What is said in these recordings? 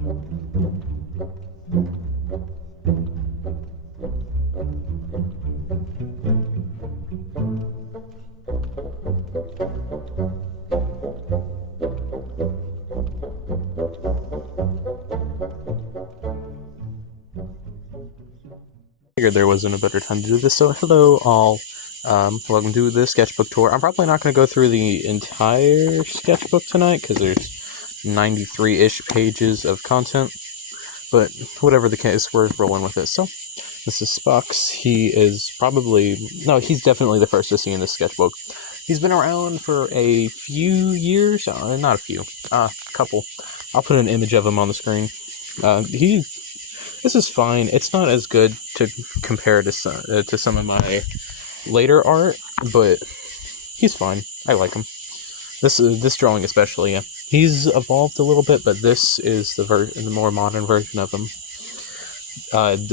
Figured there wasn't a better time to do this, so hello all. Welcome to the Sketchbook Tour. I'm probably not going to go through the entire sketchbook tonight, because there's 93-ish pages of content, but whatever the case, we're rolling with it. So, this is Spox. He's definitely the first to see in this sketchbook. He's been around for a few years, not a few, couple. I'll put an image of him on the screen. This is fine. It's not as good to compare to some of my later art, but he's fine. I like him. This drawing especially, yeah. He's evolved a little bit, but this is the more modern version of him.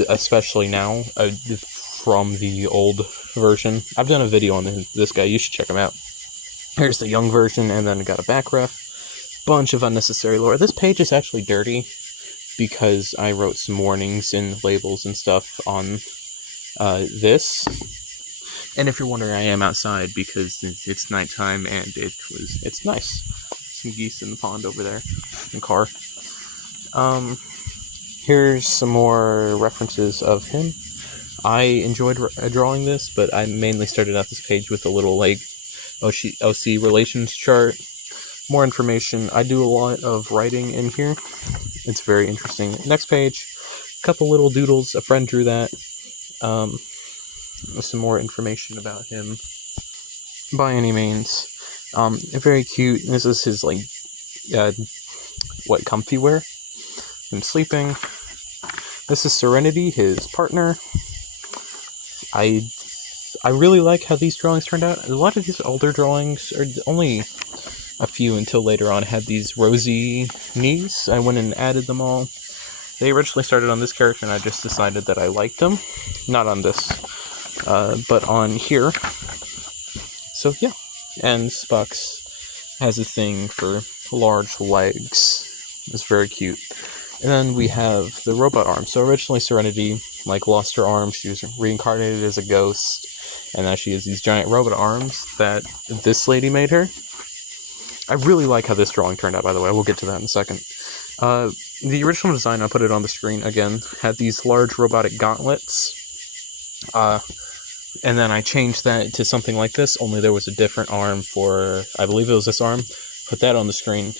Especially now, from the old version. I've done a video on this guy. You should check him out. Here's the young version, and then got a back ref. Bunch of unnecessary lore. This page is actually dirty, because I wrote some warnings and labels and stuff on this. And if you're wondering, I am outside because it's nighttime and it's nice. Some geese in the pond over there, in the car. Here's some more references of him. I enjoyed drawing this, but I mainly started out this page with a little OC relations chart. More information. I do a lot of writing in here. It's very interesting. Next page, a couple little doodles. A friend drew that. Some more information about him. By any means. Very cute. This is his, comfy wear. Him sleeping. This is Serenity, his partner. I really like how these drawings turned out. A lot of these older drawings are only a few until later on had these rosy knees. I went and added them all. They originally started on this character, and I just decided that I liked them. Not on this, but on here. So yeah, and Spox has a thing for large legs. It's very cute. And then we have the robot arm. So originally Serenity, lost her arm. She was reincarnated as a ghost, and now she has these giant robot arms that this lady made her. I really like how this drawing turned out, by the way. We'll get to that in a second. The original design, I'll put it on the screen again, had these large robotic gauntlets. And then I changed that to something like this, only there was a different arm for, I believe it was this arm. Put that on the screen.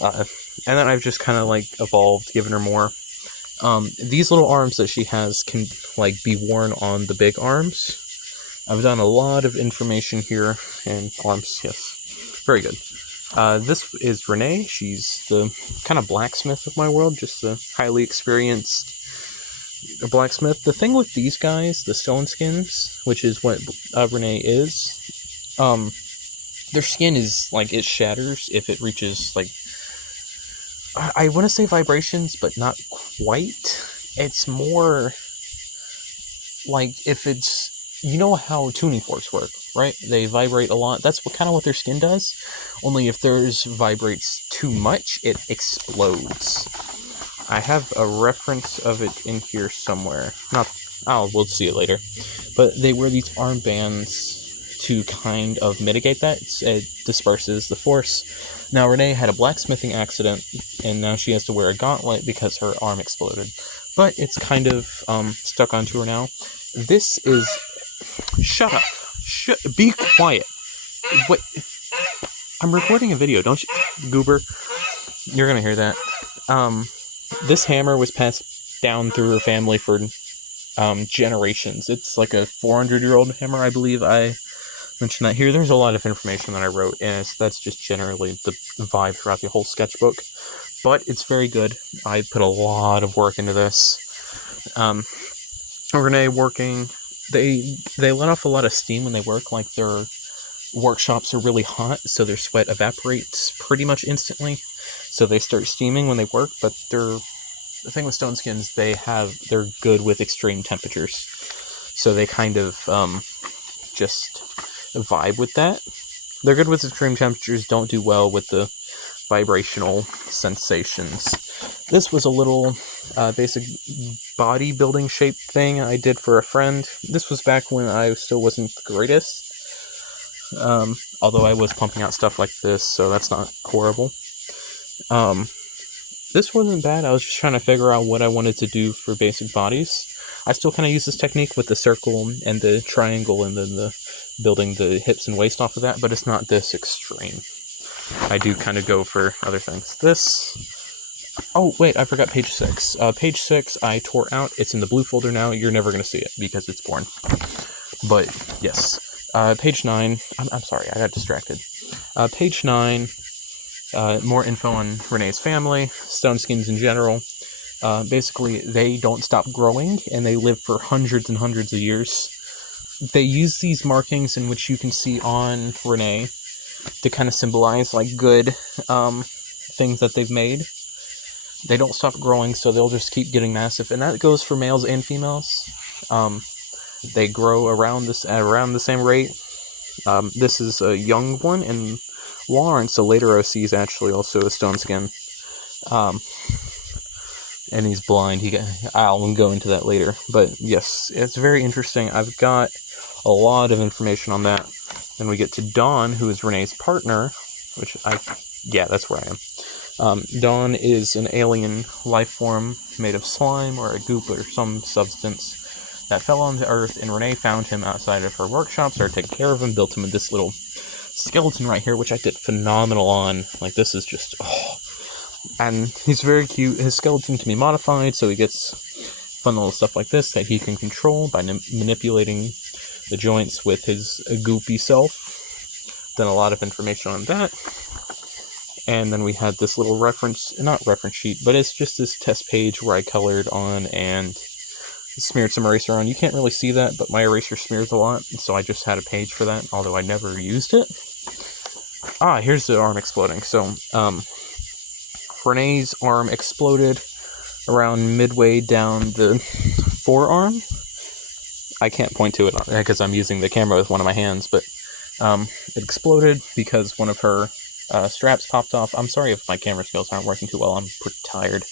And then I've just kind of, evolved, given her more. These little arms that she has can, be worn on the big arms. I've done a lot of information here, and arms, yes. Very good. This is Renee. She's the kind of blacksmith of my world, just a highly experienced blacksmith. The thing with these guys, the stone skins, which is what Renee is, their skin is, it shatters if it reaches, I want to say vibrations, but not quite. It's more if it's, you know how tuning forks work, right? They vibrate a lot. That's kind of what their skin does. Only if theirs vibrates too much, it explodes. I have a reference of it in here somewhere. We'll see it later. But they wear these armbands to kind of mitigate that. It disperses the force. Now, Renee had a blacksmithing accident, and now she has to wear a gauntlet because her arm exploded. But it's kind of stuck onto her now. This is... Shut up. Be quiet. Wait. I'm recording a video, don't you, goober? You're gonna hear that. This hammer was passed down through her family for generations. It's like a 400-year-old hammer, I believe. I mentioned that here. There's a lot of information that I wrote, and that's just generally the vibe throughout the whole sketchbook. But it's very good. I put a lot of work into this. Renee working... They let off a lot of steam when they work, their workshops are really hot, so their sweat evaporates pretty much instantly. So they start steaming when they work, but the thing with stone skins, they're good with extreme temperatures. So they kind of just vibe with that. They're good with extreme temperatures, don't do well with the vibrational sensations. This was a little basic bodybuilding shape thing I did for a friend. This was back when I still wasn't the greatest. Although I was pumping out stuff like this, so that's not horrible. This wasn't bad. I was just trying to figure out what I wanted to do for basic bodies. I still kind of use this technique with the circle and the triangle and then the building the hips and waist off of that, but it's not this extreme. I do kind of go for other things. Oh, wait, I forgot page 6. Page 6 I tore out. It's in the blue folder now. You're never going to see it because it's born. But, yes. Page 9. I'm sorry, I got distracted. Page 9. More info on Renee's family, stone skins in general. Basically, they don't stop growing, and they live for hundreds and hundreds of years. They use these markings in which you can see on Renee to kind of symbolize, like, good things that they've made. They don't stop growing, so they'll just keep getting massive, and that goes for males and females. They grow around the same rate. This is a young one, and Lawrence, a later OC, is actually also a stone skin. And he's blind. I'll go into that later. But yes, it's very interesting. I've got a lot of information on that. Then we get to Dawn, who is Renee's partner, that's where I am. Dawn is an alien life form made of slime or a goop or some substance that fell onto Earth, and Renee found him outside of her workshop, started taking care of him, built him this little skeleton right here, which I did phenomenal on. Like, this is just, and he's very cute. His skeleton can be modified, so he gets fun little stuff like this that he can control by manipulating the joints with his goopy self. Done a lot of information on that. And then we had this little not reference sheet, but it's just this test page where I colored on and smeared some eraser on. You can't really see that, but my eraser smears a lot, so I just had a page for that, although I never used it. Here's the arm exploding. So, Renee's arm exploded around midway down the forearm. I can't point to it because I'm using the camera with one of my hands, but it exploded because one of her straps popped off. I'm sorry if my camera skills aren't working too well. I'm pretty tired.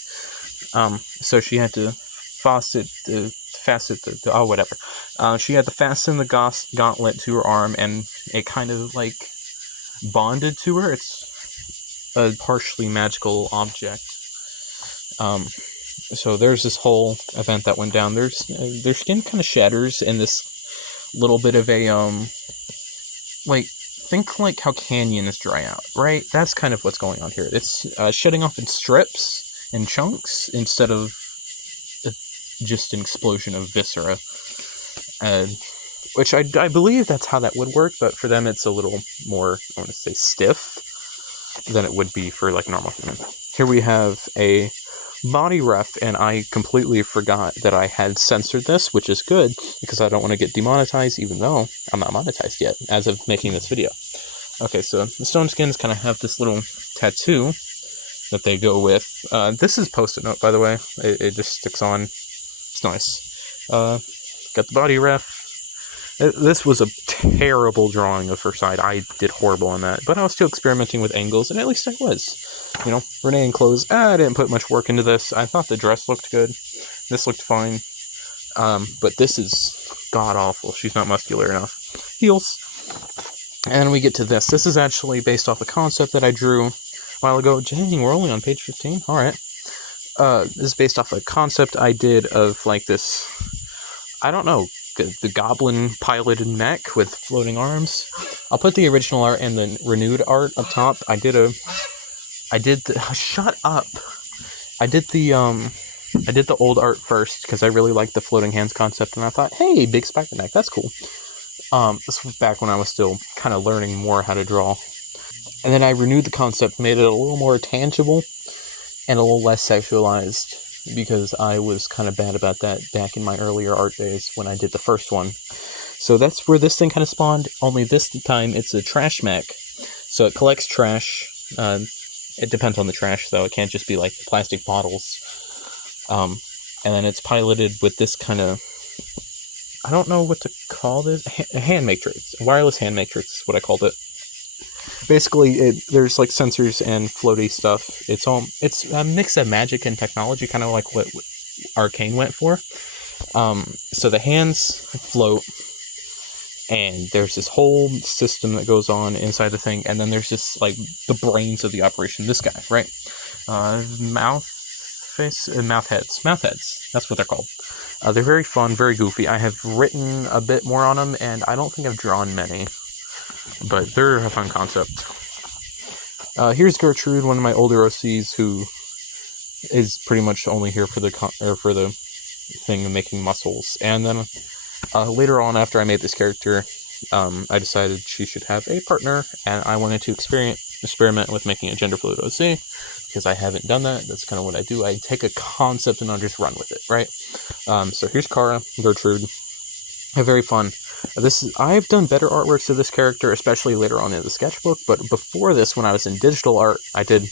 So she had to fasten the gauntlet to her arm, and it kind of like bonded to her. It's a partially magical object. So there's this whole event that went down. Their skin kind of shatters in this little bit of a think like how canyons dry out, right? That's kind of what's going on here. It's shedding off in strips and chunks instead of just an explosion of viscera, which I believe that's how that would work, but for them it's a little more, I want to say, stiff than it would be for like normal human. Here we have a body ref, and I completely forgot that I had censored this, which is good because I don't want to get demonetized, even though I'm not monetized yet as of making this video. Okay, so the stone skins kind of have this little tattoo that they go with. This is Post-it note, by the way. It just sticks on. It's nice. Got the body ref. This was a terrible drawing of her side. I did horrible on that, but I was still experimenting with angles, and at least I was. You know, Renee in clothes. I didn't put much work into this. I thought the dress looked good. This looked fine. But this is god-awful. She's not muscular enough. Heels. And we get to this. This is actually based off a concept that I drew a while ago. Dang, we're only on page 15? Alright. This is based off a concept I did of, like, this, I don't know, the goblin piloted mech with floating arms. I'll put the original art and the renewed art up top. Shut up. I did the old art first because I really liked the floating hands concept, and I thought, hey, big spider neck, that's cool. This was back when I was still kind of learning more how to draw. And then I renewed the concept, made it a little more tangible and a little less sexualized, because I was kind of bad about that back in my earlier art days when I did the first one. So that's where this thing kind of spawned, only this time it's a trash mech. So it collects trash. It depends on the trash, though. It can't just be like plastic bottles. And then it's piloted with this kind of, I don't know what to call this, a hand matrix. A wireless hand matrix is what I called it. Basically, there's like sensors and floaty stuff. It's a mix of magic and technology, kind of like what Arcane went for. So the hands float, and there's this whole system that goes on inside the thing, and then there's just like the brains of the operation. This guy, right? Mouth heads. That's what they're called. They're very fun, very goofy. I have written a bit more on them, and I don't think I've drawn many, but they're a fun concept. Here's Gertrude, one of my older OCs, who is pretty much only here for the thing of making muscles. And then later on, after I made this character, I decided she should have a partner, and I wanted to experiment with making a gender fluid OC, because I haven't done that. That's kind of what I do. I take a concept and I'll just run with it, right? So here's Kara, Gertrude. Very fun. I've done better artworks of this character, especially later on in the sketchbook, but before this, when I was in digital art, I did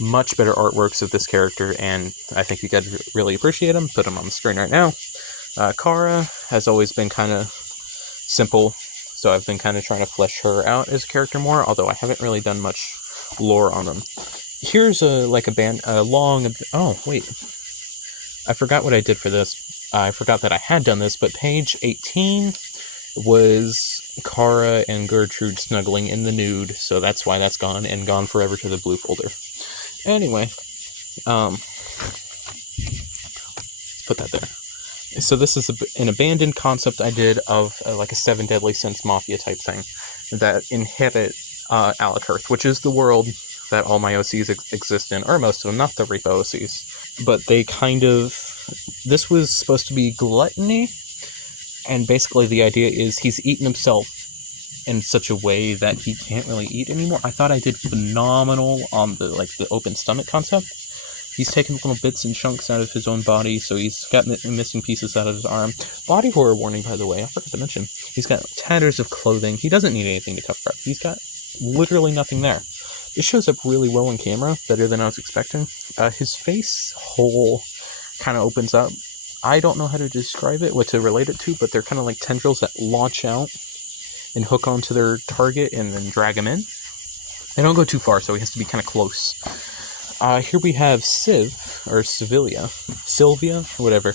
much better artworks of this character, and I think you guys really appreciate them. Put them on the screen right now. Kara has always been kind of simple, so I've been kind of trying to flesh her out as a character more, although I haven't really done much lore on them. Here's oh wait, I forgot what I did for this. I forgot that I had done this, but page 18 was Kara and Gertrude snuggling in the nude, so that's why that's gone, and gone forever to the blue folder. Anyway, let's put that there. So this is an abandoned concept I did of like a Seven Deadly Sins Mafia type thing that inhabit Alakurth, which is the world that all my OCs exist in, or most of them, not the Repo OCs. But they this was supposed to be gluttony, and basically the idea is he's eaten himself in such a way that he can't really eat anymore. I thought I did phenomenal on the open stomach concept. He's taken little bits and chunks out of his own body, so he's got missing pieces out of his arm. Body horror warning, by the way, I forgot to mention. He's got tatters of clothing. He doesn't need anything to tough prep. He's got literally nothing there. It shows up really well on camera, better than I was expecting. His face hole kind of opens up. I don't know how to describe it, what to relate it to, but they're kind of like tendrils that launch out and hook onto their target and then drag him in. They don't go too far, so he has to be kind of close. Here we have Sylvia, whatever.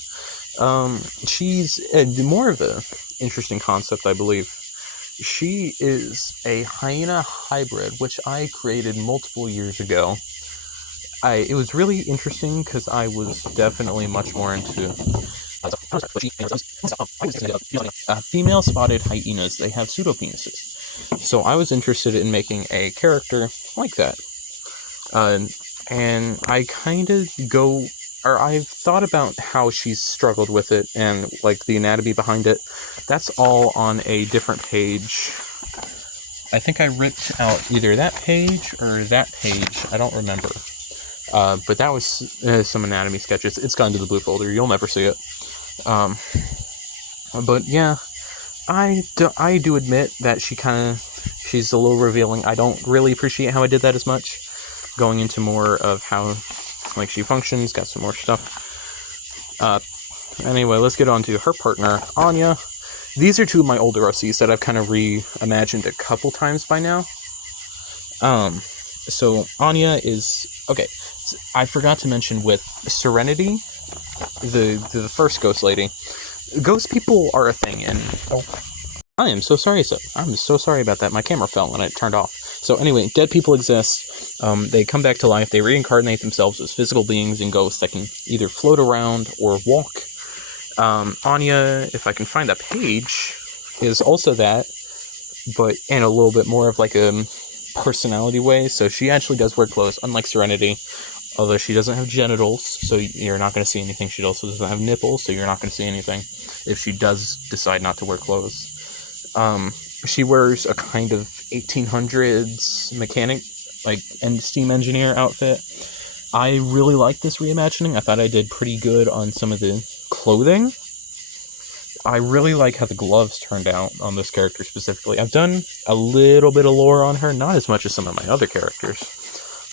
She's more of an interesting concept, I believe. She is a hyena hybrid, which I created multiple years ago. It was really interesting because I was definitely much more into female spotted hyenas. They have pseudopenises. So I was interested in making a character like that. And I kind of I've thought about how she's struggled with it and like the anatomy behind it. That's all on a different page. I think I ripped out either that page or that page. I don't remember. But that was some anatomy sketches. It's gone to the blue folder. You'll never see it. But yeah, I do admit that she's a little revealing. I don't really appreciate how I did that as much. Going into more of how she functions, got some more stuff. Anyway, let's get on to her partner, Anya. These are two of my older OCs that I've kind of reimagined a couple times by now. So Anya is okay. I forgot to mention with Serenity, the first ghost lady. Ghost people are a thing, and I am so sorry. I'm so sorry about that. My camera fell when it turned off. So anyway, dead people exist. They come back to life. They reincarnate themselves as physical beings and ghosts that can either float around or walk. Anya, if I can find that page, is also that, but in a little bit more of like a personality way. So she actually does wear clothes, unlike Serenity, although she doesn't have genitals, so you're not going to see anything. She also doesn't have nipples, so you're not going to see anything if she does decide not to wear clothes. She wears a kind of 1800s mechanic, and steam engineer outfit. I really like this reimagining. I thought I did pretty good on some of the clothing. I really like how the gloves turned out on this character specifically. I've done a little bit of lore on her, not as much as some of my other characters.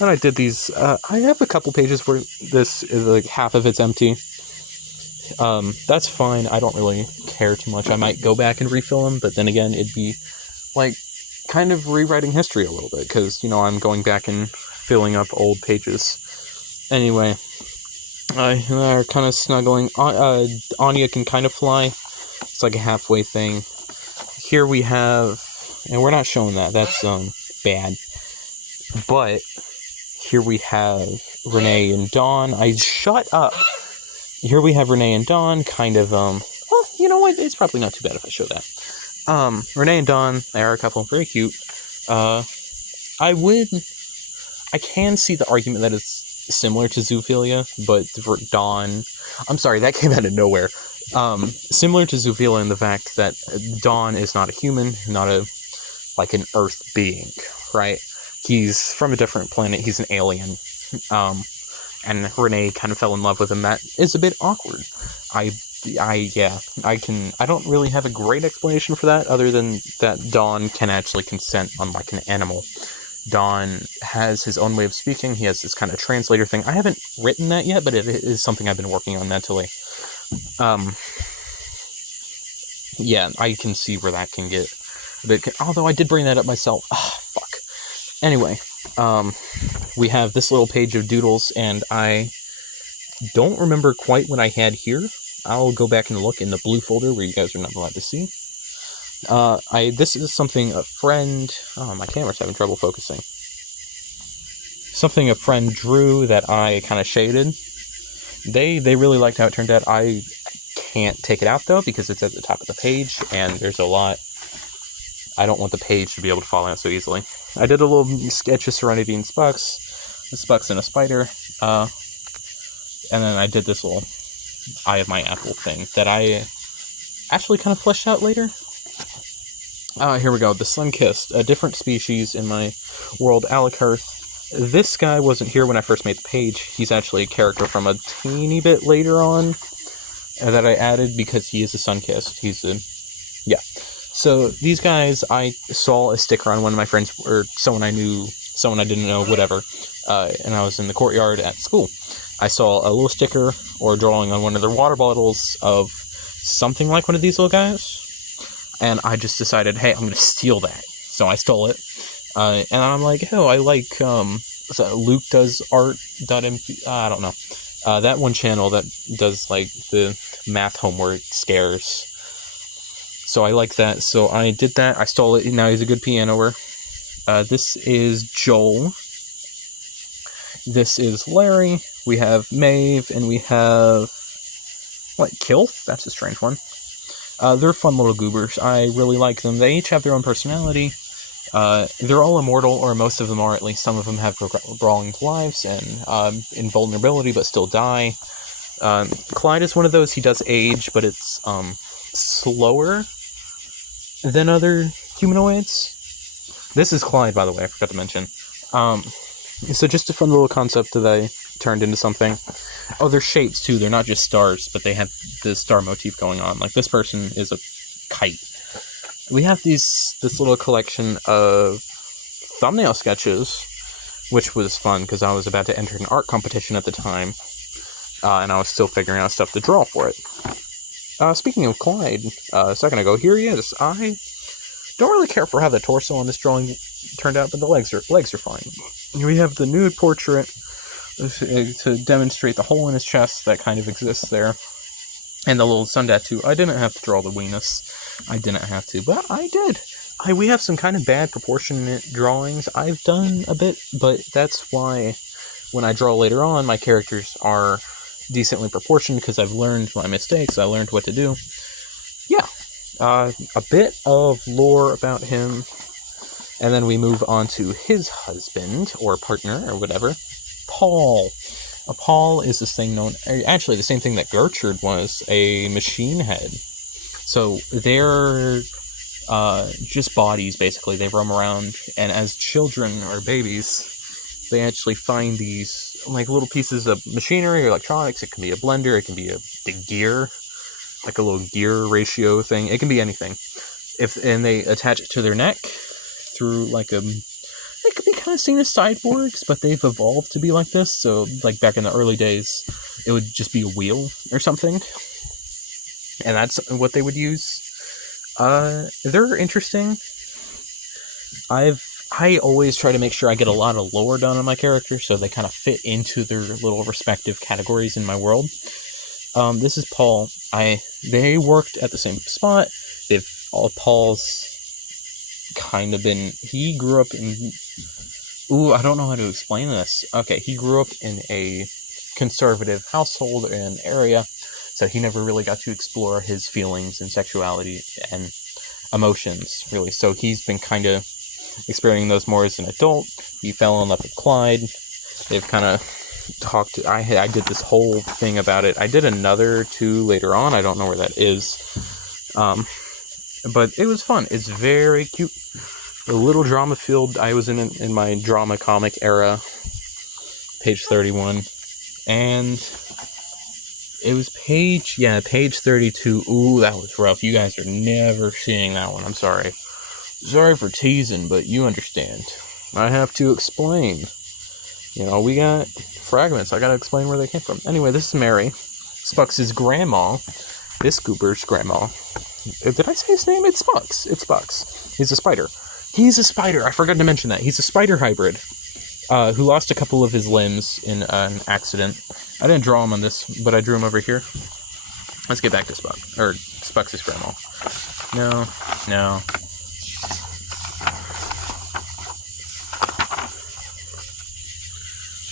And I did these, I have a couple pages where this is half of it's empty. That's fine. I don't really care too much. I might go back and refill them, but then again, it'd be kind of rewriting history a little bit, because, I'm going back and filling up old pages. Anyway, they're kind of snuggling. Anya can kind of fly. It's like a halfway thing. Here we have, and we're not showing that. That's bad. But here we have Renee and Dawn. Shut up. Here we have Renee and Dawn, kind of, well, you know what? It's probably not too bad if I show that. Renee and Dawn, they are a couple, very cute. I can see the argument that it's similar to zoophilia, but for Dawn, I'm sorry, that came out of nowhere. Similar to zoophilia in the fact that Dawn is not a human, not an Earth being, right? He's from a different planet, he's an alien. And Renee kind of fell in love with him. That is a bit awkward. I don't really have a great explanation for that, other than that Dawn can actually consent, unlike an animal. Dawn has his own way of speaking. He has this kind of translator thing. I haven't written that yet, but it is something I've been working on mentally. Yeah, I can see where that can get a bit, although I did bring that up myself. Fuck. Anyway, we have this little page of doodles, and I don't remember quite what I had here. I'll go back and look in the blue folder where you guys are not allowed to see. This is something a friend... Oh, my camera's having trouble focusing. Something a friend drew that I kind of shaded. They really liked how it turned out. I can't take it out, though, because it's at the top of the page, and there's a lot... I don't want the page to be able to fall out so easily. I did a little sketch of Serenity and Spucks. A Spucks and a spider. And then I did this little Eye of My Apple thing that I actually kind of fleshed out later. Here we go. The Sun-Kissed. A different species in my world, Alakarth. This guy wasn't here when I first made the page. He's actually a character from a teeny bit later on that I added because he is a Sun-Kissed. Yeah. So these guys, I saw a sticker on one of my friends, or someone I knew, someone I didn't know, whatever, and I was in the courtyard at school. I saw a little sticker or drawing on one of their water bottles of something like one of these little guys, and I just decided, hey, I'm going to steal that. So I stole it, and I'm like, oh, I like, Luke does art.mp, I don't know, that one channel that does, the math homework scares. So I like that, so I did that, I stole it, now he's a good pianoer. This is Joel. This is Larry. We have Maeve, and we have... Kilth? That's a strange one. They're fun little goobers. I really like them. They each have their own personality. They're all immortal, or most of them are at least. Some of them have brawling lives and invulnerability, but still die. Clyde is one of those. He does age, but it's slower than other humanoids. This is Clyde, by the way, I forgot to mention. So just a fun little concept that I turned into something. Oh, they're shapes too, they're not just stars, but they have the star motif going on. Like, this person is a kite. We have this little collection of thumbnail sketches, which was fun, because I was about to enter an art competition at the time, and I was still figuring out stuff to draw for it. Speaking of Clyde, a second ago, here he is. I don't really care for how the torso on this drawing turned out, but the legs are fine. We have the nude portrait to demonstrate the hole in his chest that kind of exists there, and the little sun tattoo. I didn't have to draw the weenus. I didn't have to, but I did. We have some kind of bad proportionate drawings. I've done a bit, but that's why when I draw later on, my characters are decently proportioned, because I've learned my mistakes. I learned what to do. Yeah. A bit of lore about him, and then we move on to his husband, or partner, or whatever, Paul. Paul is this thing known, actually the same thing that Gertrude was, a machine head. So they're just bodies, basically. They roam around, and as children or babies, they actually find these little pieces of machinery or electronics. It can be a blender, it can be the gear, like a little gear ratio thing. It can be anything. And they attach it to their neck through they could be kind of seen as cyborgs, but they've evolved to be like this. So back in the early days, it would just be a wheel or something, and that's what they would use. They're interesting. I always try to make sure I get a lot of lore done on my characters so they kind of fit into their little respective categories in my world. This is Paul. They worked at the same spot. Paul's kind of been, he grew up in, I don't know how to explain this. Okay, he grew up in a conservative household and area, so he never really got to explore his feelings and sexuality and emotions, really. So he's been kind of experiencing those more as an adult. He fell in love with Clyde. They've kind of talked. I did this whole thing about it. I did another 2 later on. I don't know where that is. But it was fun. It's very cute. A little drama filled. I was in my drama comic era. Page 31. And it was page 32. Ooh, that was rough. You guys are never seeing that one. I'm sorry. Sorry for teasing, but you understand. I have to explain. We got fragments. I gotta explain where they came from. Anyway, this is Mary, Spucks' grandma. This Goober's grandma. Did I say his name? It's Spucks. It's Spucks. He's a spider. I forgot to mention that. He's a spider hybrid who lost a couple of his limbs in an accident. I didn't draw him on this, but I drew him over here. Let's get back to Spucks' grandma. No.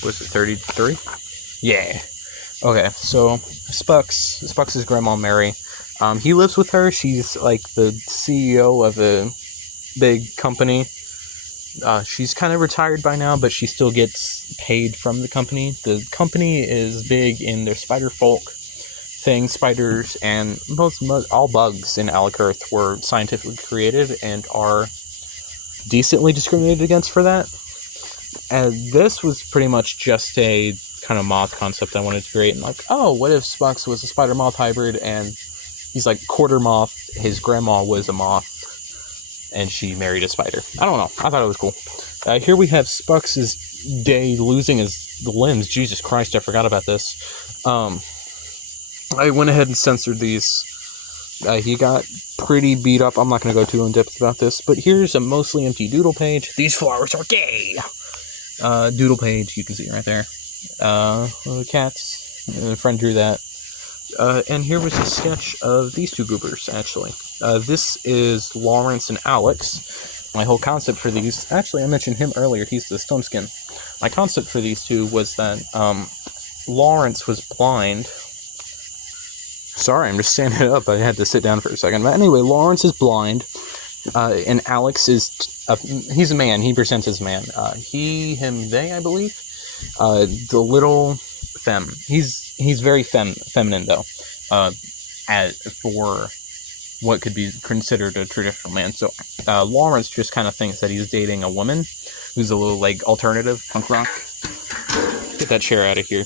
Was it 33? Yeah. Okay, so Spucks' grandma Mary. He lives with her. She's like the CEO of a big company. She's kind of retired by now, but she still gets paid from the company. The company is big in their spider folk thing. Spiders and all bugs in Alikirth were scientifically created and are decently discriminated against for that. And this was pretty much just a kind of moth concept I wanted to create. And what if Spucks was a spider moth hybrid and he's like quarter moth, his grandma was a moth, and she married a spider. I don't know. I thought it was cool. Here we have Spucks' day losing his limbs. Jesus Christ, I forgot about this. I went ahead and censored these. He got pretty beat up. I'm not going to go too in depth about this, but here's a mostly empty doodle page. These flowers are gay! Doodle page, you can see right there. Cats. A friend drew that. And here was a sketch of these 2 goobers, actually. This is Lawrence and Alex. My whole concept for these... Actually, I mentioned him earlier. He's the Stoneskin. My concept for these 2 was that Lawrence was blind. Sorry, I'm just standing up. I had to sit down for a second. But anyway, Lawrence is blind. And Alex is... he's a man. He presents as a man. He, him, they, I believe. The little femme. He's very feminine, though. For what could be considered a traditional man. So, Lawrence just kind of thinks that he's dating a woman who's a little, alternative punk rock. Get that chair out of here.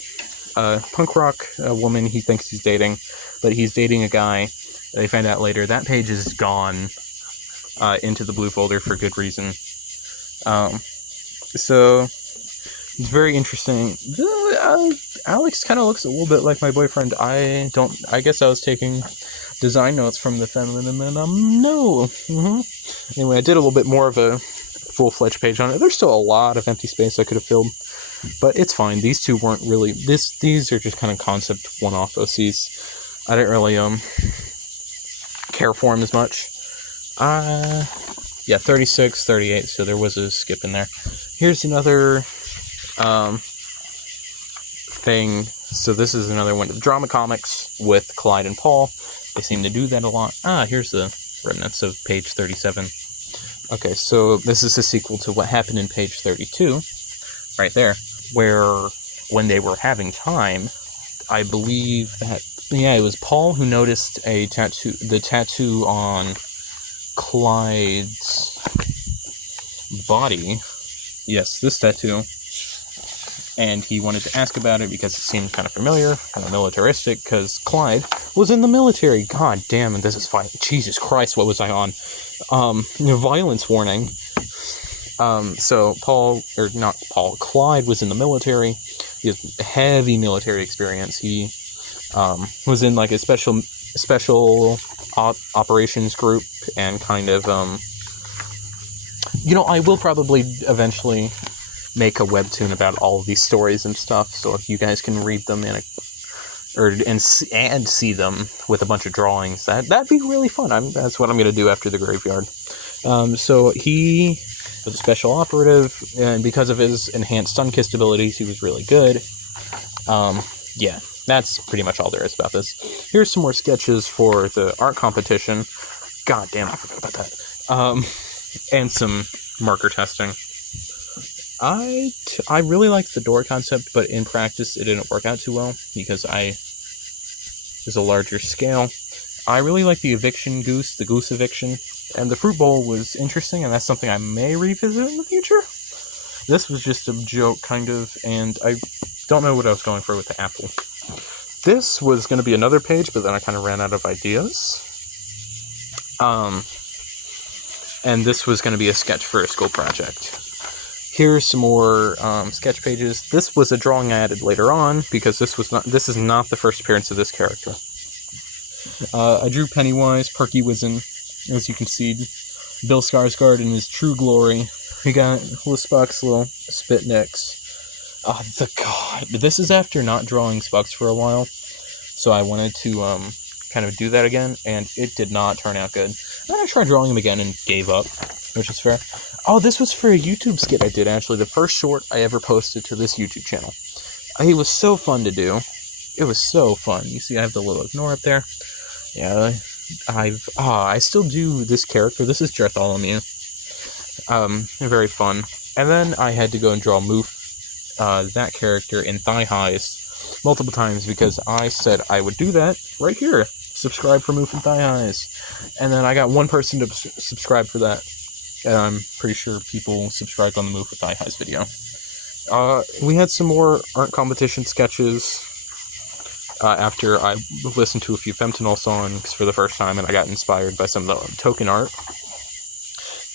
Punk rock woman he thinks he's dating, but he's dating a guy. They find out later that page is gone into the blue folder for good reason. So it's very interesting. Alex kind of looks a little bit like my boyfriend. I guess I was taking design notes from the feminine, and no. Anyway, I did a little bit more of a full-fledged page on it. There's still a lot of empty space I could have filled, but it's fine. These 2 weren't really, these are just kind of concept one-off OCs. I didn't really, care for them as much. 36, 38, so there was a skip in there. Here's another, thing. So this is another one of drama comics with Clyde and Paul. They seem to do that a lot. Here's the remnants of page 37. Okay, so this is a sequel to what happened in page 32, right there, where when they were having time, I believe that, it was Paul who noticed the tattoo on Clyde's body. Yes, this tattoo. And he wanted to ask about it because it seemed kind of familiar, kind of militaristic, because Clyde was in the military. God damn, and this is fine. Jesus Christ, what was I on? Violence warning. So Clyde was in the military. He has heavy military experience. He was in a special operations group and kind of I will probably eventually make a webtoon about all of these stories and stuff, so you guys can read them and see them with a bunch of drawings. That'd be really fun. That's what I'm going to do after the graveyard. So he was a special operative, and because of his enhanced sun-kissed abilities, he was really good. Yeah, that's pretty much all there is about this. Here's some more sketches for the art competition. God damn, I forgot about that. And some marker testing. I really liked the door concept, but in practice it didn't work out too well because there's a larger scale. I really like the eviction goose, the goose eviction, and the fruit bowl was interesting, and that's something I may revisit in the future. This was just a joke, kind of, and I don't know what I was going for with the apple. This was going to be another page, but then I kind of ran out of ideas. And this was going to be a sketch for a school project. Here's some more sketch pages. This was a drawing I added later on because this is not the first appearance of this character. I drew Pennywise, Perky Wizen, as you can see, Bill Skarsgård in his true glory. We got Spock's little Spitniks. God. This is after not drawing Spock's for a while, so I wanted to kind of do that again, and it did not turn out good. Then I tried drawing him again and gave up, which is fair. Oh, this was for a YouTube skit I did, actually. The first short I ever posted to this YouTube channel. It was so fun to do. It was so fun. You see I have the little ignore up there. Yeah, I still do this character. This is Bartholomew. Very fun. And then I had to go and draw Moof, that character, in Thigh Highs multiple times because I said I would do that right here. Subscribe for Moof and Thigh Highs. And then I got one person to subscribe for that. And I'm pretty sure people subscribed on the Moof and Thigh Highs video. We had some more art competition sketches after I listened to a few Femtanol songs for the first time, and I got inspired by some of the token art.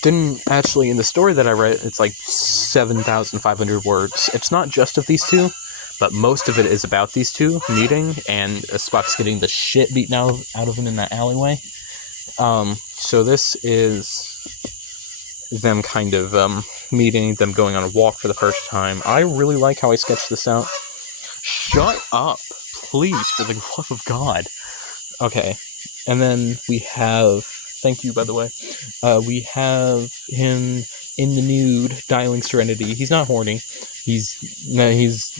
Didn't actually, in the story that I read, it's like 7,500 words. It's not just of these two, but most of it is about these two meeting, and Spock's getting the shit beaten out of him in that alleyway. So this is them kind of meeting, them going on a walk for the first time. I really like how I sketched this out. Shut up, please, for the love of God. Okay, and then we have... Thank you, by the way. We have him in the nude, dialing Serenity. He's not horny. He's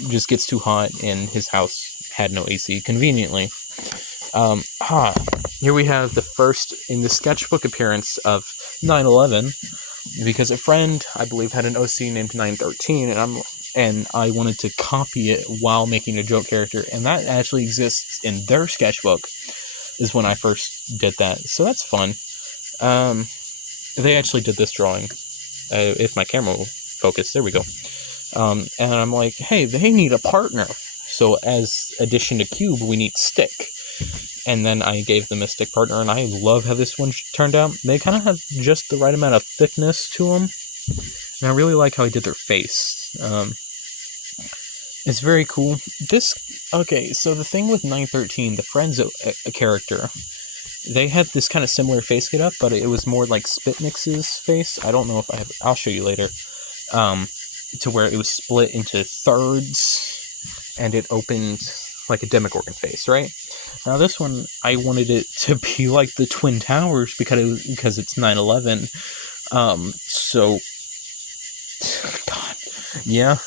just gets too hot, and his house had no AC, conveniently. Here we have the first in the sketchbook appearance of 9/11, because a friend, I believe, had an OC named 913, and I wanted to copy it while making a joke character, and that actually exists in their sketchbook. Is when I first did that, so that's fun. They actually did this drawing. If my camera will focus, there we go. And I'm like, hey, they need a partner. So as addition to Cube, we need Stick. And then I gave them a Stick partner, and I love how this one turned out. They kind of have just the right amount of thickness to them. And I really like how I did their face. It's very cool. Okay, so the thing with 913, the friend's a character. They had this kind of similar face get up, but it was more like Spitniks's face. I don't know if I have... I'll show you later. To where it was split into thirds, and it opened like a Demogorgon face, right? Now this one, I wanted it to be like the Twin Towers because it's 9/11. So... God. Yeah.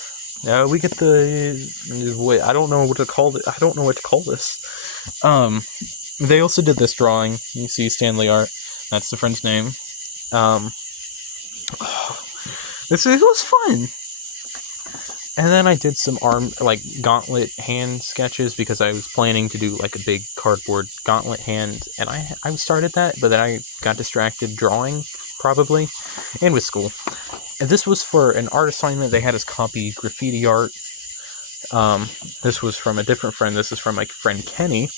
We get the... Wait, I don't know what to call it. I don't know what to call this. They also did this drawing. You see Stanley Art. That's the friend's name. It was fun. And then I did some gauntlet hand sketches because I was planning to do like a big cardboard gauntlet hand, and I started that, but then I got distracted drawing, probably, and with school. And this was for an art assignment. They had us copy graffiti art. This was from a different friend. This is from my friend Kenny,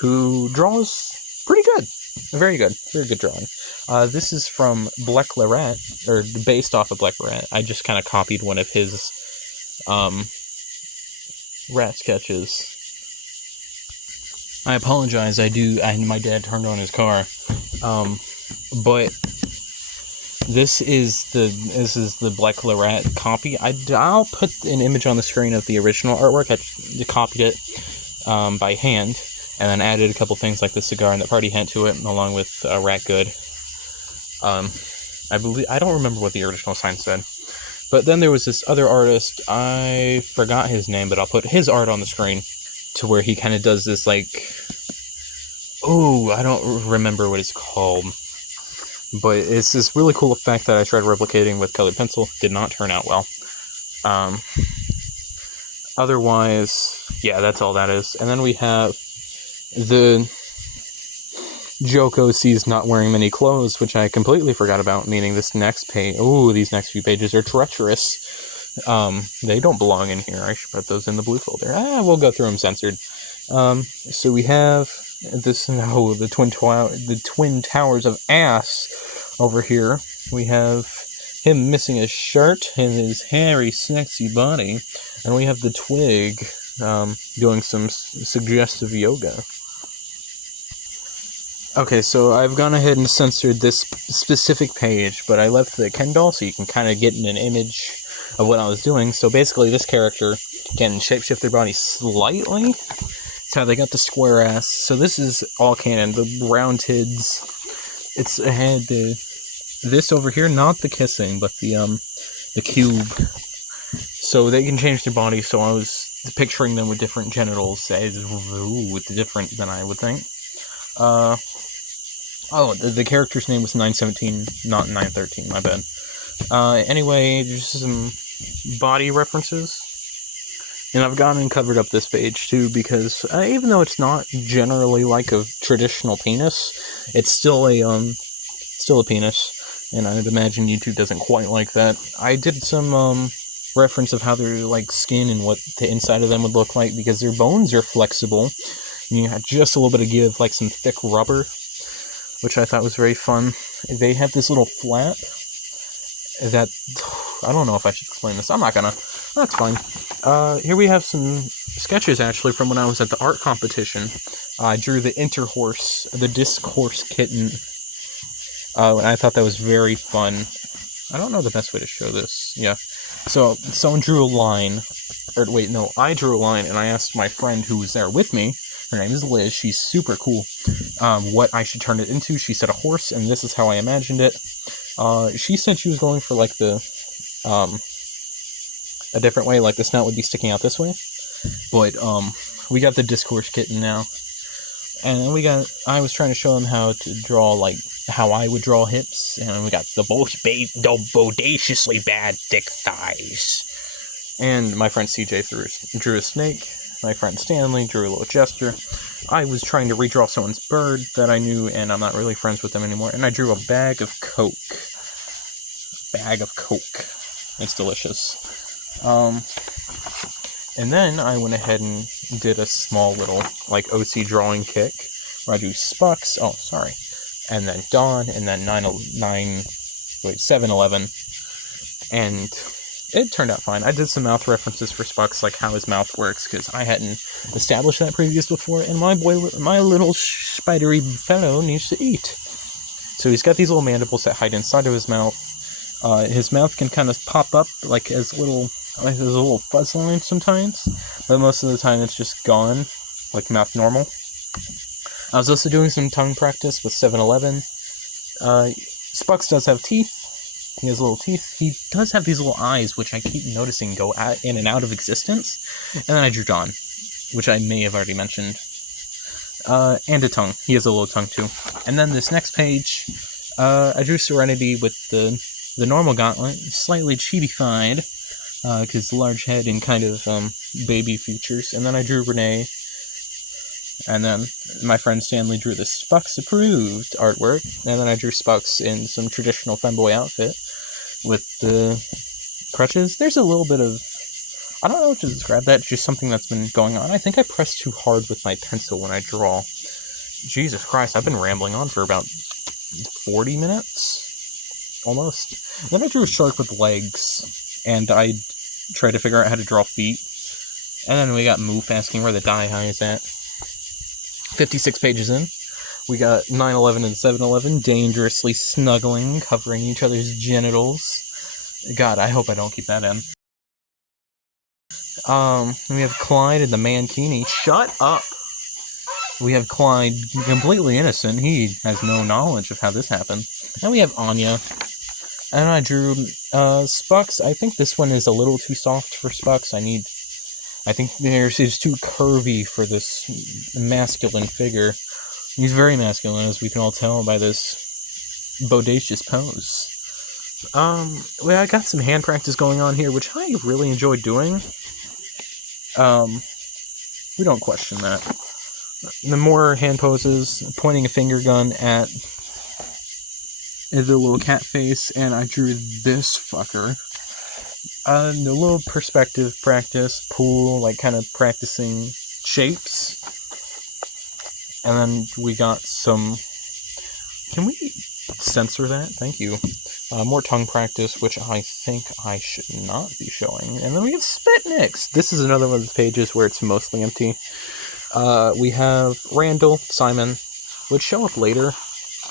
who draws pretty good. Very good drawing. This is from Black Lorette, or based off of Black Lorette. I just kind of copied one of his rat sketches. I apologize, my dad turned on his car. But This is the Black Lorette copy. I'll put an image on the screen of the original artwork. I copied it by hand, and then added a couple things like the cigar and the party hat to it, along with Rat Good. I don't remember what the original sign said. But then there was this other artist, I forgot his name, but I'll put his art on the screen, to where he kind of does this, like, I don't remember what it's called, but it's this really cool effect that I tried replicating with colored pencil. Did not turn out well. Otherwise, yeah, that's all that is. And then we have the joke OC's not wearing many clothes, which I completely forgot about, meaning this next page. These next few pages are treacherous. They don't belong in here. I should put those in the blue folder. We'll go through them censored. So we have this, the Twin Towers of Ass over here. We have him missing his shirt and his hairy, sexy body. And we have the Twig, doing some suggestive yoga. Okay, so I've gone ahead and censored this specific page, but I left the Ken doll so you can kind of get an image of what I was doing. So basically, this character can shapeshift their body slightly. That's how they got the square ass. So this is all canon. The round tids. It's had this over here, not the kissing, but the cube. So they can change their body. So I was picturing them with different genitals, different than I would think. The character's name was 917, not 913, my bad. Anyway, there's some body references. And I've gone and covered up this page, too, because even though it's not generally like a traditional penis, it's still a penis. And I'd imagine YouTube doesn't quite like that. I did some, reference of how their, like, skin and what the inside of them would look like, because their bones are flexible. You have just a little bit of give, like some thick rubber, which I thought was very fun. They have this little flap that, I don't know if I should explain this. I'm not gonna. That's fine. Here we have some sketches, actually, from when I was at the art competition. I drew the the discourse kitten. And I thought that was very fun. I don't know the best way to show this. Yeah. So, someone drew a line. I drew a line, and I asked my friend who was there with me. Her name is Liz. She's super cool. What I should turn it into. She said a horse, and this is how I imagined it. She said she was going for, like, a different way, like the snout would be sticking out this way. But, we got the discourse kitten now. And I was trying to show them how to draw, like, how I would draw hips. And we got the bodaciously bad thick thighs. And my friend CJ drew a snake. My friend Stanley drew a little gesture. I was trying to redraw someone's bird that I knew, and I'm not really friends with them anymore. And I drew a bag of Coke. It's delicious. And then I went ahead and did a small little, like, OC drawing kick, where I do Spucks, and then Dawn, and then 7-Eleven. And it turned out fine. I did some mouth references for Spucks, like how his mouth works, because I hadn't established that before, and my little spidery fellow needs to eat. So he's got these little mandibles that hide inside of his mouth. His mouth can kind of pop up, like as a little fuzz line sometimes, but most of the time it's just gone, like mouth normal. I was also doing some tongue practice with 7-Eleven. Spucks does have teeth. He has little teeth. He does have these little eyes, which I keep noticing go in and out of existence. And then I drew John, which I may have already mentioned. And a tongue. He has a little tongue, too. And then this next page, I drew Serenity with the normal gauntlet, slightly chibi-fied, because large head and kind of baby features. And then I drew Renee. And then my friend Stanley drew the Spucks approved artwork. And then I drew Spucks in some traditional femboy outfit with the crutches. There's a little bit of, I don't know how to describe that, it's just something that's been going on. I think I press too hard with my pencil when I draw. Jesus Christ, I've been rambling on for about 40 minutes? Almost. Then I drew a shark with legs, and I tried to figure out how to draw feet. And then we got Moof asking where the die high is at. 56 pages in. We got 9/11 and 7/11 dangerously snuggling, covering each other's genitals. God, I hope I don't keep that in. We have Clyde and the Mankini. Shut up! We have Clyde, completely innocent. He has no knowledge of how this happened. And we have Anya. And I drew Spucks. I think this one is a little too soft for Spucks. I think he's too curvy for this masculine figure. He's very masculine, as we can all tell by this bodacious pose. Well, I got some hand practice going on here, which I really enjoy doing. We don't question that. The more hand poses, pointing a finger gun at the little cat face, and I drew this fucker. A little perspective practice, pool, like kind of practicing shapes. And then we got some... Can we censor that? Thank you. More tongue practice, which I think I should not be showing. And then we have Spitniks. This is another one of the pages where it's mostly empty. We have Randall, Simon, which show up later.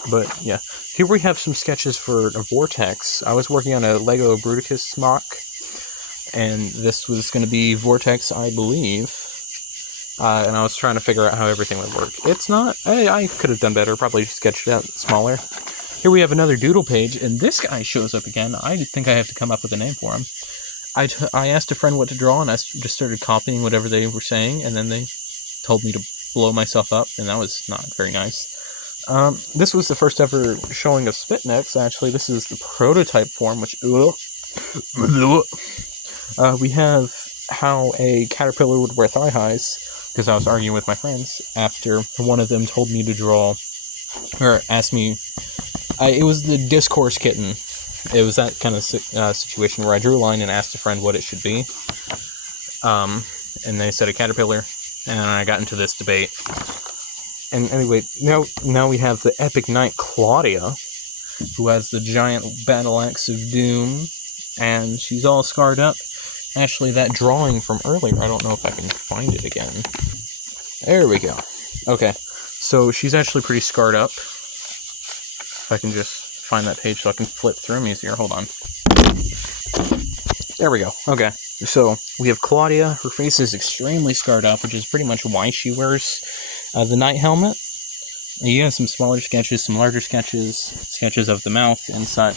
But yeah, here we have some sketches for a Vortex. I was working on a Lego Bruticus mock, and this was going to be Vortex, I believe. And I was trying to figure out how everything would work. It's not... I could have done better, probably sketched it out smaller. Here we have another doodle page, and this guy shows up again. I think I have to come up with a name for him. I asked a friend what to draw, and I just started copying whatever they were saying, and then they told me to blow myself up, and that was not very nice. This was the first ever showing of Spitniks, actually. This is the prototype form, which... we have how a caterpillar would wear thigh highs, because I was arguing with my friends after one of them told me to draw, or asked me... it was the discourse kitten. It was that kind of situation where I drew a line and asked a friend what it should be. And they said a caterpillar, and I got into this debate. And anyway, now we have the epic knight Claudia, who has the giant battle axe of doom, and she's all scarred up. Actually, that drawing from earlier, I don't know if I can find it again. There we go. Okay, so she's actually pretty scarred up. If I can just find that page so I can flip through them easier. Hold on. There we go. Okay, so we have Claudia. Her face is extremely scarred up, which is pretty much why she wears the knight helmet. And you have some smaller sketches, some larger sketches of the mouth and such.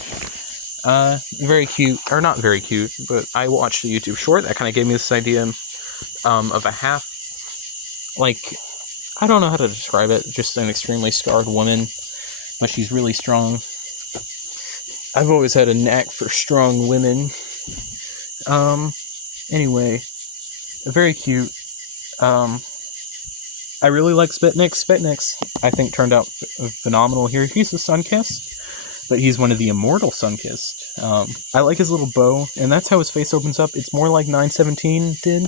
Very cute, or not very cute, but I watched a YouTube short that kind of gave me this idea of a half, like, I don't know how to describe it, just an extremely scarred woman, but she's really strong. I've always had a knack for strong women. Anyway, very cute. I really like Spitniks. Spitniks, I think, turned out phenomenal here. He's a Sunkissed, but he's one of the immortal Sunkissed. I like his little bow, and that's how his face opens up. It's more like 917 did.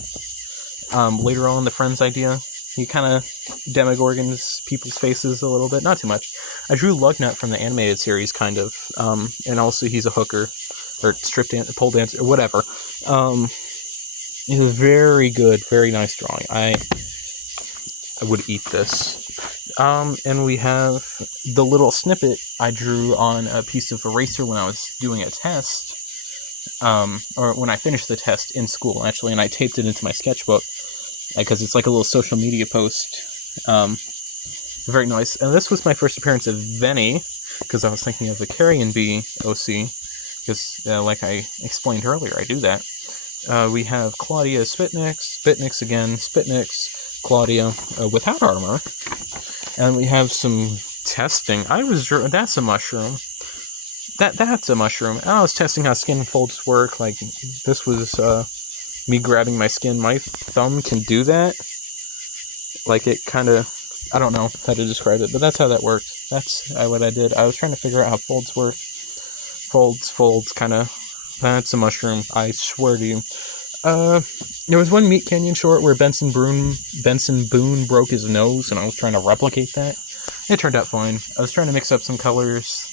Later on, the Friends idea. He kind of demogorgons people's faces a little bit. Not too much. I drew Lugnut from the animated series, kind of. And also, he's a hooker. Or pole dancer, whatever. It's a very good, very nice drawing. I would eat this. And we have the little snippet I drew on a piece of eraser when I was doing a test. Or when I finished the test in school, actually, and I taped it into my sketchbook. Because it's like a little social media post. Very nice. And this was my first appearance of Venny, because I was thinking of the Carrion Bee OC. Because, like I explained earlier, I do that. We have Claudia Spitniks, Spitniks again, Spitniks, Claudia without armor. And we have some testing. That's a mushroom. That's a mushroom. And I was testing how skin folds work. Like, this was me grabbing my skin. My thumb can do that. Like, it kind of... I don't know how to describe it, but that's how that worked. That's what I did. I was trying to figure out how folds work. Folds, kind of. That's a mushroom, I swear to you. There was one Meat Canyon short where Benson Boone broke his nose, and I was trying to replicate that. It turned out fine. I was trying to mix up some colors.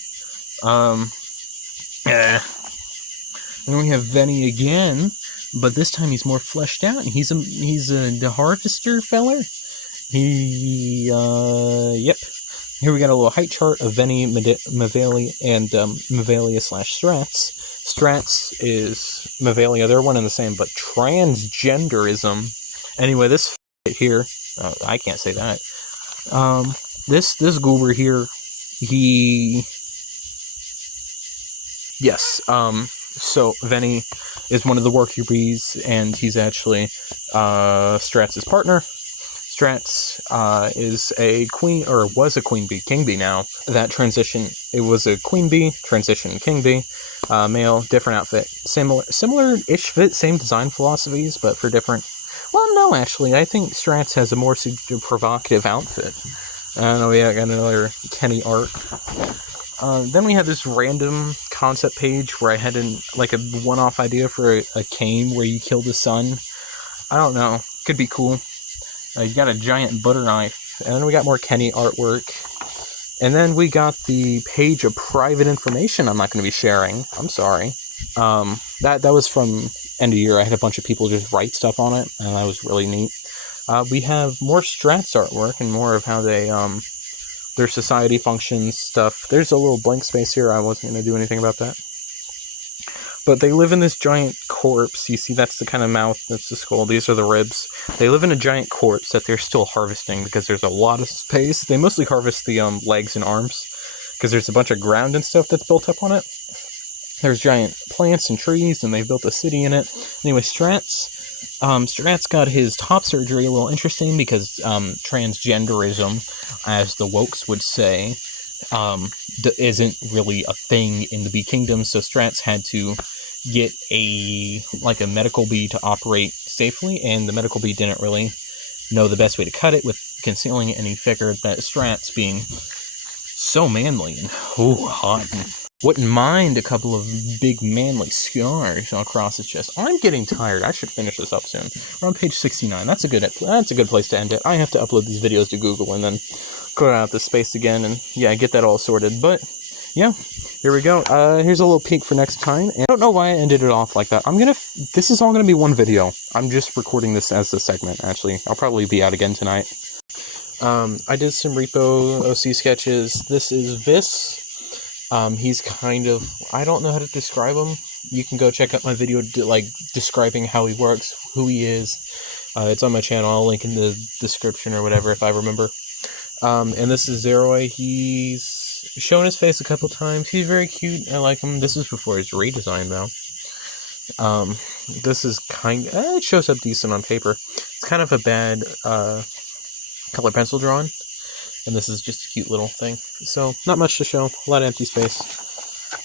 And then we have Venny again, but this time he's more fleshed out, and he's the harvester feller. Yep. Here we got a little height chart of Veni, Mavalia, and Mavalia/Strats. Strats is Mavalia. They're one and the same, but transgenderism. Anyway, this here, I can't say that. This goober here, so Veni is one of the worker bees, and he's actually Strats' partner. Strats is a queen, or was a queen bee, king bee now. That transition, it was a queen bee, transition king bee, male, different outfit, similar-ish fit, same design philosophies, but for different. Well, no, actually, I think Strats has a more provocative outfit. I don't know, yeah, I got another Kenny art. Then we had this random concept page where I had a one-off idea for a game where you kill the sun. I don't know, could be cool. You got a giant butter knife, and then we got more Kenny artwork, and then we got the page of private information I'm not going to be sharing. I'm sorry. That was from end of year. I had a bunch of people just write stuff on it, and that was really neat. We have more Strats artwork and more of how they their society functions stuff. There's a little blank space here. I wasn't going to do anything about that. But they live in this giant corpse. You see, that's the kind of mouth, that's the skull. These are the ribs. They live in a giant corpse that they're still harvesting because there's a lot of space. They mostly harvest the legs and arms because there's a bunch of ground and stuff that's built up on it. There's giant plants and trees, and they've built a city in it. Anyway, Strats got his top surgery a little interesting because transgenderism, as the wokes would say, isn't really a thing in the bee kingdom, so Strats had to get a medical bee to operate safely, and the medical bee didn't really know the best way to cut it with concealing it, and he figured that Strats, being so manly and hot, and wouldn't mind a couple of big manly scars across his chest. I'm getting tired. I should finish this up soon. We're on page 69. That's a good place to end it. I have to upload these videos to Google and then clear out the space again and get that all sorted. But yeah, here we go. Here's a little peek for next time. And I don't know why I ended it off like that. This is all gonna be one video. I'm just recording this as a segment. Actually, I'll probably be out again tonight. I did some Repo OC sketches. This is Vis. He's kind of, I don't know how to describe him. You can go check out my video, describing how he works, who he is. It's on my channel. I'll link in the description or whatever if I remember. And this is Zeroy. He's shown his face a couple times. He's very cute. I like him. This is before his redesign, though. This is it shows up decent on paper. It's kind of a bad, color pencil drawing. And this is just a cute little thing. So, not much to show. A lot of empty space.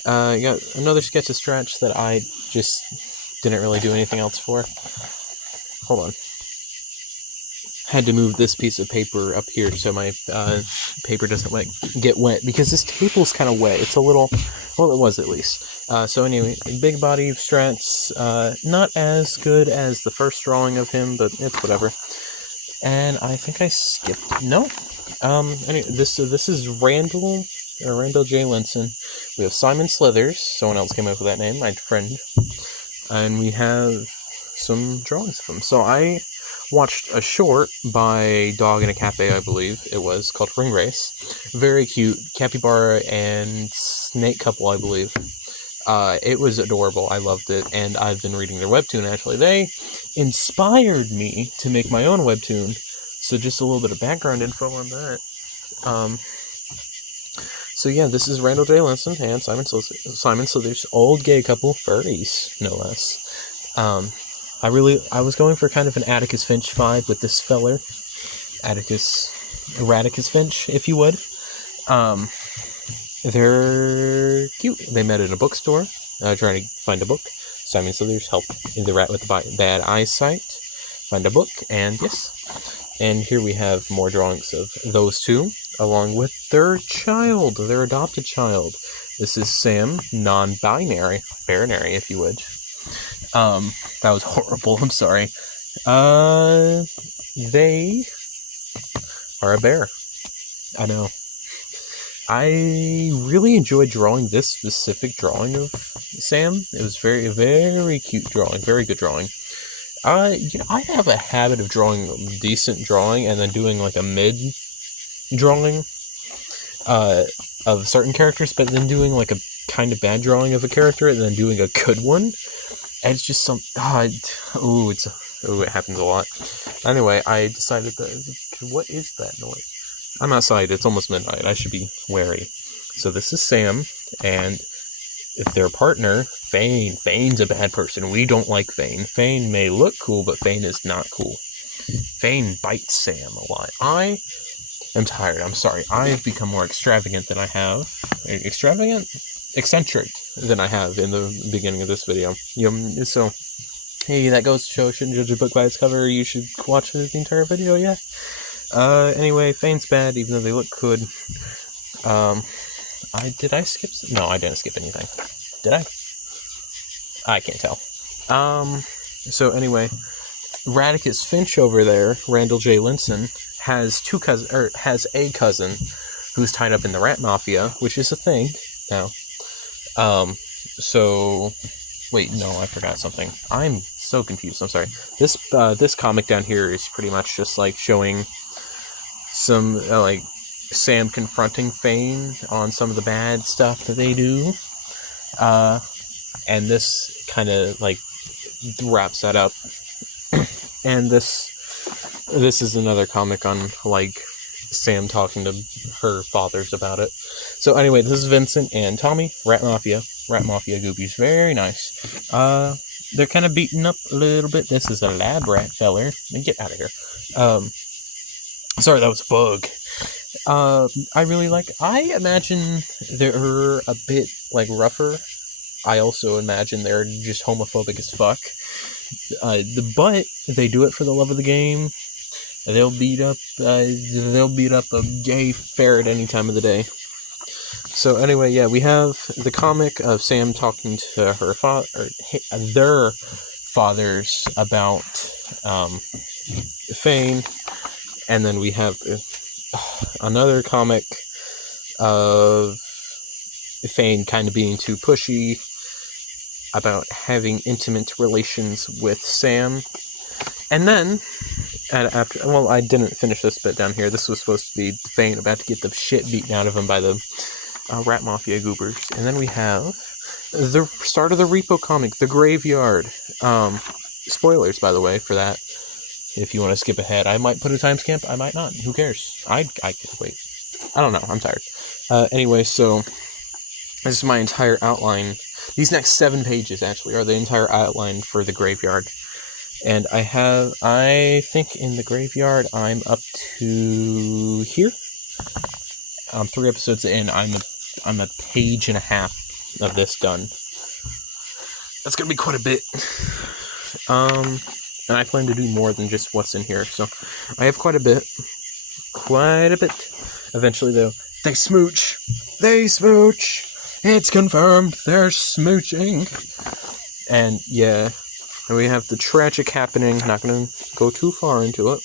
You got another sketch of Strats that I just didn't really do anything else for. Hold on. Had to move this piece of paper up here so my paper doesn't get wet, because this table's kind of wet. It's a little, well, it was at least. So anyway, big body of Strats. Not as good as the first drawing of him, but it's whatever. And I think I skipped. No. Anyway, this is Randall J. Linson. We have Simon Slithers. Someone else came up with that name, my friend. And we have some drawings of him. So I watched a short by Dog in a Cafe, I believe it was, called Ring Race. Very cute. Capybara and snake couple, I believe. It was adorable. I loved it. And I've been reading their webtoon, actually. They inspired me to make my own webtoon. So just a little bit of background info on that. So yeah, this is Randall J. Linson and Simon Slithers, old gay couple, furries, no less. I was going for kind of an Atticus Finch vibe with this feller. Erraticus Finch, if you would. They're cute. They met in a bookstore, trying to find a book. Simon Slithers helped the rat with the bad eyesight find a book, and yes. And here we have more drawings of those two, along with their child, their adopted child. This is Sam, non-binary, binary, if you would. That was horrible, I'm sorry. They are a bear. I know. I really enjoyed drawing this specific drawing of Sam. It was very, very cute drawing, very good drawing. I have a habit of drawing decent drawing and then doing like a mid drawing of certain characters, but then doing like a kind of bad drawing of a character and then doing a good one. And it's just some it happens a lot. Anyway, I decided that what is that noise? I'm outside. It's almost midnight. I should be wary. So this is Sam and their partner, Fane. Fane's a bad person. We don't like Fane. Fane may look cool, but Fane is not cool. Fane bites Sam a lot. I am tired. I'm sorry. I've become more extravagant than I have. Extravagant? Eccentric than I have in the beginning of this video. So, hey, that goes to show, shouldn't judge a book by its cover. You should watch the entire video, yeah? Anyway, Fane's bad, even though they look good. Did I skip? No, I didn't skip anything. Did I? I can't tell. So anyway, Radicus Finch over there, Randall J. Linson, has a cousin who's tied up in the Rat Mafia, which is a thing now. So wait, no, I forgot something. I'm so confused. I'm sorry. This comic down here is pretty much just like showing some like Sam confronting Fane on some of the bad stuff that they do. And this kind of like wraps that up. And this is another comic on like Sam talking to her fathers about it. So anyway, this is Vincent and Tommy, Rat Mafia goobies. Very nice. They're kind of beaten up a little bit. This is a lab rat feller. Get out of here. Sorry, that was a bug. I imagine they're a bit like rougher. I also imagine they're just homophobic as fuck. But they do it for the love of the game. They'll beat up a gay ferret any time of the day. So anyway, yeah, we have the comic of Sam talking to their fathers about Fane, and then we have another comic of Fane kind of being too pushy about having intimate relations with Sam. And then, I didn't finish this bit down here. This was supposed to be Fane about to get the shit beaten out of him by the Rat Mafia goobers. And then we have the start of the Repo comic, The Graveyard. Spoilers, by the way, for that. If you want to skip ahead, I might put a timestamp. I might not. Who cares? I can't wait. I don't know. I'm tired. Anyway, so this is my entire outline. These next 7 pages, actually, are the entire outline for The Graveyard. And I think in The Graveyard, I'm up to here. 3 episodes in, I'm a page and a half of this done. That's gonna be quite a bit. And I plan to do more than just what's in here, so I have quite a bit. Eventually, though, they smooch. It's confirmed, they're smooching. And yeah, and we have the tragic happening. Not going to go too far into it.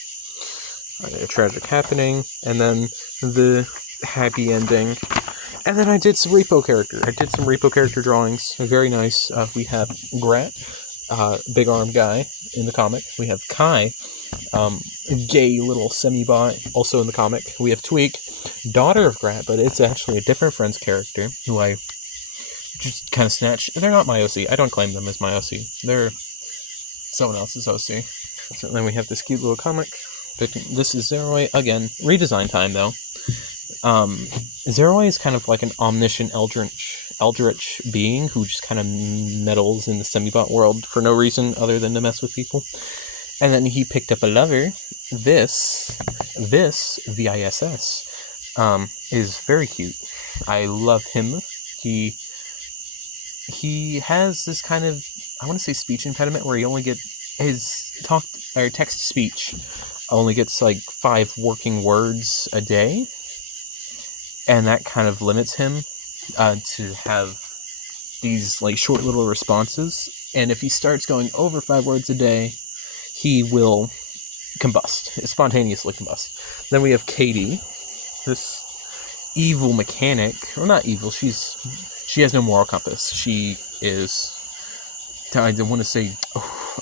A tragic happening, and then the happy ending. And then I did some repo character drawings. Very nice. We have Grat, big arm guy in the comic. We have Kai, gay little semi-bot, also in the comic. We have Tweak, daughter of Grat, but it's actually a different Friends character who I just kind of snatched. They're not my OC. I don't claim them as my OC. They're someone else's OC. So then we have this cute little comic. This is Zeroy. Again, redesign time, though. Zeroy is kind of like an omniscient eldritch being who just kind of meddles in the semi-bot world for no reason other than to mess with people. And then he picked up a lover. This VISS, is very cute. I love him. He has this kind of, I want to say speech impediment where he only gets his text speech only gets like 5 working words a day. And that kind of limits him to have these like short little responses. And if he starts going over 5 words a day, he will spontaneously combust. Then we have Katie, this evil mechanic. Well, not evil. She has no moral compass. She is I want to say,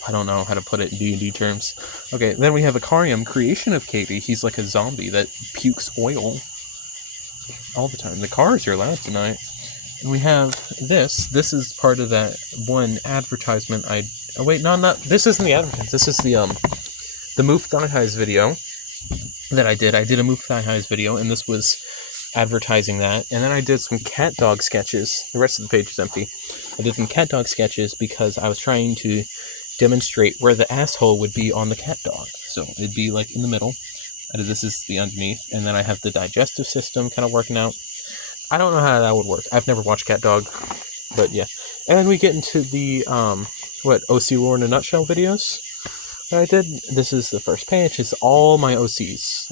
I don't know how to put it in D&D terms. Okay, then we have Akarium, creation of Katie. He's like a zombie that pukes oil all the time. The cars are loud tonight. And we have this. This is part of that one advertisement oh wait, no, not, this isn't the advertisement. This is the Move Thigh Highs video that I did. I did a Move Thigh Highs video, and this was advertising that. And then I did some cat dog sketches. The rest of the page is empty. I did some cat dog sketches because I was trying to demonstrate where the asshole would be on the cat dog. So it'd be like in the middle. This is the underneath. And then I have the digestive system kind of working out. I don't know how that would work. I've never watched Cat Dog, but yeah. And then we get into the, OC Lore in a Nutshell videos that I did. This is the first page. It's all my OCs.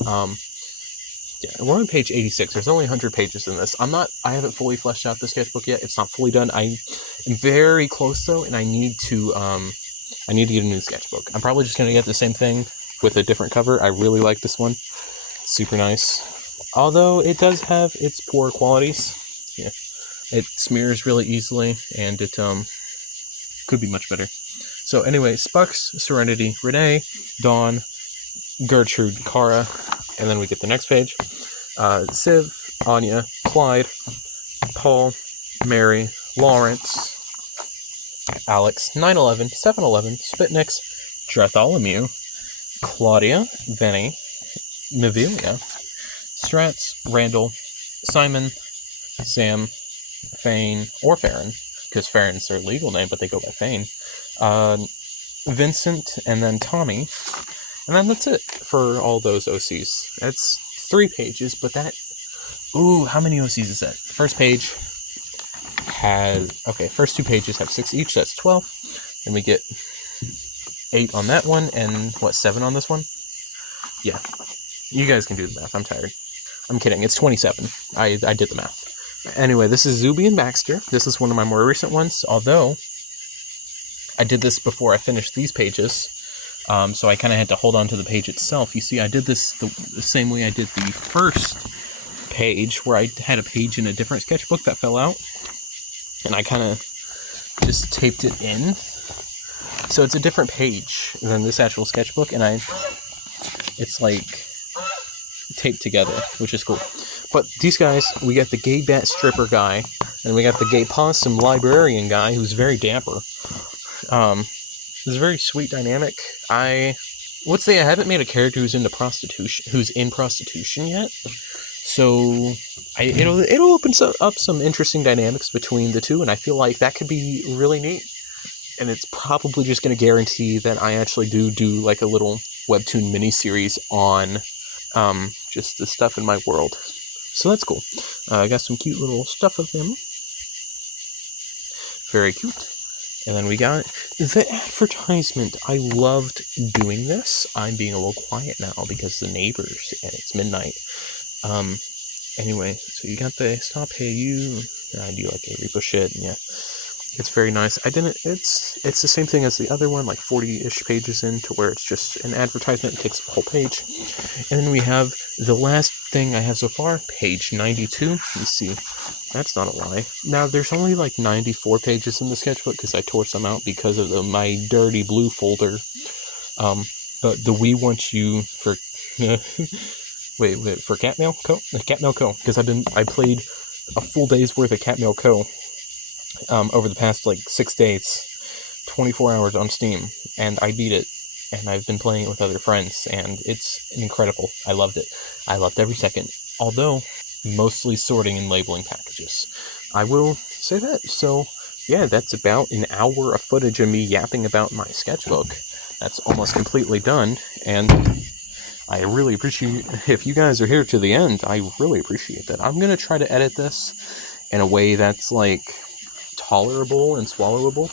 Yeah, we're on page 86. There's only 100 pages in this. I haven't fully fleshed out the sketchbook yet. It's not fully done. I am very close though, and I need to get a new sketchbook. I'm probably just going to get the same thing with a different cover. I really like this one. It's super nice. Although it does have its poor qualities. Yeah. It smears really easily, and it could be much better. So anyway, Spucks, Serenity, Renee, Dawn, Gertrude, Kara, and then we get the next page. Civ, Anya, Clyde, Paul, Mary, Lawrence, Alex, 9/11, 7/11, Spitnix, Bartholomew, Claudia, Vinny, Navilia, Strats, Randall, Simon, Sam, Fane, or Farron, because Farron's their legal name, but they go by Fane, Vincent, and then Tommy, and then that's it for all those OCs. That's 3 pages, but how many OCs is that? First page first 2 pages have 6 each, that's 12, and we get 8 on that one, and 7 on this one? Yeah, you guys can do the math, I'm tired. I'm kidding, it's 27. I did the math. Anyway, this is Zuby and Baxter. This is one of my more recent ones, although I did this before I finished these pages, so I kind of had to hold on to the page itself. You see, I did this the same way I did the first page, where I had a page in a different sketchbook that fell out, and I kind of just taped it in. So it's a different page than this actual sketchbook, and it's like taped together, which is cool. But these guys, we got the gay bat stripper guy, and we got the gay possum librarian guy, who's very dapper. It's a very sweet dynamic. I haven't made a character who's in prostitution yet. So it'll open up some interesting dynamics between the two, and I feel like that could be really neat. And it's probably just going to guarantee that I actually do like a little webtoon miniseries on just the stuff in my world. So that's cool. I got some cute little stuff of them. Very cute. And then we got the advertisement. I loved doing this. I'm being a little quiet now because the neighbors, and it's midnight. Anyway, so you got the Stop Hey You. I do like a repo shit, and yeah. It's very nice. It's the same thing as the other one, like 40-ish pages in, to where it's just an advertisement. It takes a whole page. And then we have the last thing I have so far, page 92. You see, that's not a lie. Now, there's only like 94 pages in the sketchbook, because I tore some out because of my dirty blue folder. But the We Want You for... wait, for Catmail Co? Catmail Co, because I played a full day's worth of Catmail Co. Over the past 6 days, 24 hours on Steam, and I beat it, and I've been playing it with other friends, and it's incredible. I loved it. I loved every second, although mostly sorting and labeling packages. I will say that. So yeah, that's about an hour of footage of me yapping about my sketchbook. That's almost completely done, and I really appreciate, if you guys are here to the end, I really appreciate that. I'm going to try to edit this in a way that's tolerable and swallowable,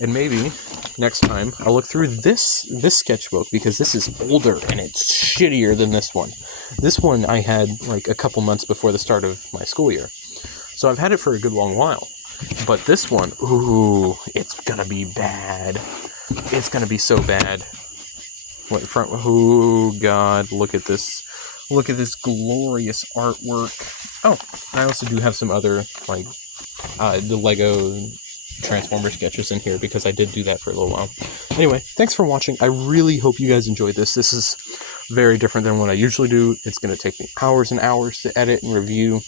and maybe next time I'll look through this sketchbook, because this is older and it's shittier than this one. This one I had a couple months before the start of my school year, so I've had it for a good long while. But this one, ooh, it's gonna be bad. It's gonna be so bad. Oh god, look at this. Look at this glorious artwork. Oh, I also do have some other the Lego Transformer sketches in here because I did do that for a little while. Anyway, thanks for watching. I really hope you guys enjoyed this. This is very different than what I usually do. It's going to take me hours and hours to edit and review.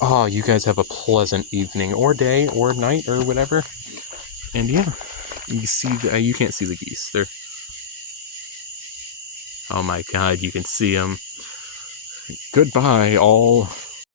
Oh, you guys have a pleasant evening or day or night or whatever. And yeah, you see, you can't see the geese. They're, oh my god, you can see them. Goodbye, all.